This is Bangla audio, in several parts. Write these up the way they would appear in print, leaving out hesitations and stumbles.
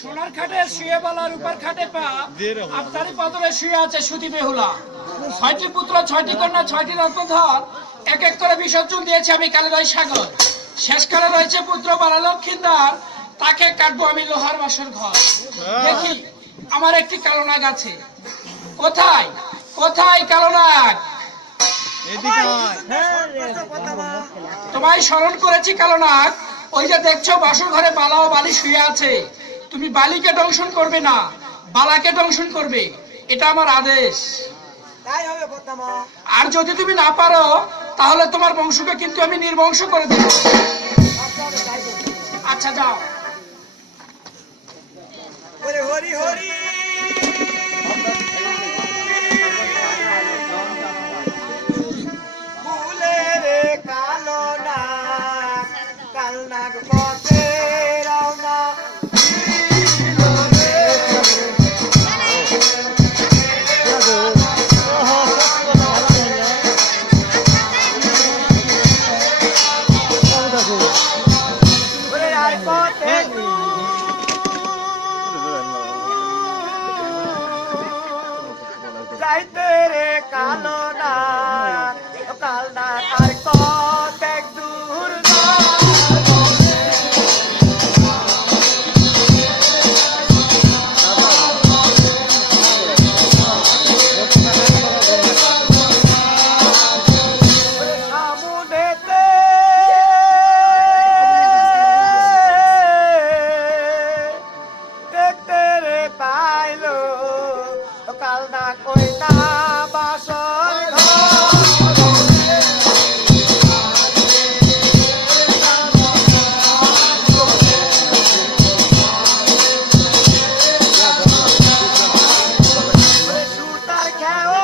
সোনার খাটে শুয়ে বলার উপর খাটে পা আফতারি পাথরে শুয়ে আছে সুতি বেহুলা। 6টি পুত্র 6টি কন্যা 6টি রত্নধর এক এক করে বিসর্জন দিয়েছে আমি কালিদাই সাগর। শেষকালে রয়েছে পুত্র বালা লক্ষিন্দার, তাকে কাটবো আমি লোহার বাসর ঘর। দেখি আমার একটি কালো নাগ আছে, কোথায় কোথায় কালো নাগ? তোমায় স্মরণ করেছি কালো নাগ। ওই যে দেখছো বাসর ঘরে বালা ও বালি শুয়ে আছে, তুমি বালিকে দংশন করবে না, বালাকে দংশন করবে, এটা আমার আদেশ। আর যদি তুমি না পারো তাহলে তোমার বংশকে কিন্তু আমি নির্বংশ করে দেব। আচ্ছা যাও। হরি হরি হরি ভুলে রে কালো নাগ, কাল নাগ পথে রওনা দিল রে। ওরে আর পথে যাইতে রে কালো নাগ, কাল নাগ আর কতেক দূর সামুনেতে দেখতে রে পাইলো কাল নাগ ওই না বাসর সুতার খেও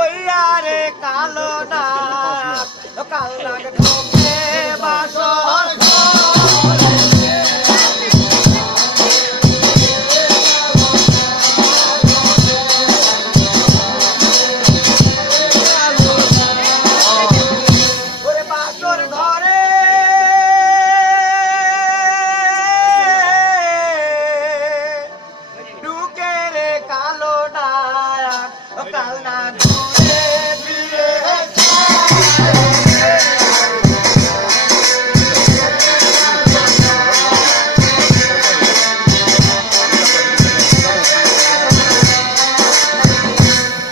ওই আরে কালো নাগ, কাল নাগ ঢোকে বাসর ওরে বাসর ঘরে ঢুকে রে কালো নাগ, কাল নাগ ঘুরে ফিরে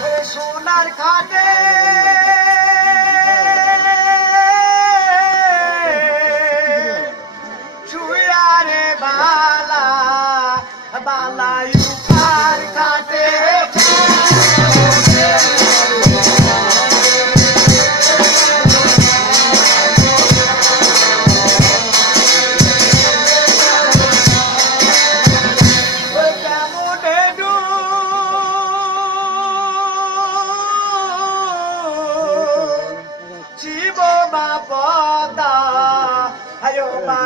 ওরে সোনার খাটে শুয়া রে বালা, বালা উপার খাটে ওই কেমনে ডু শিব মা পদা আয়ো মা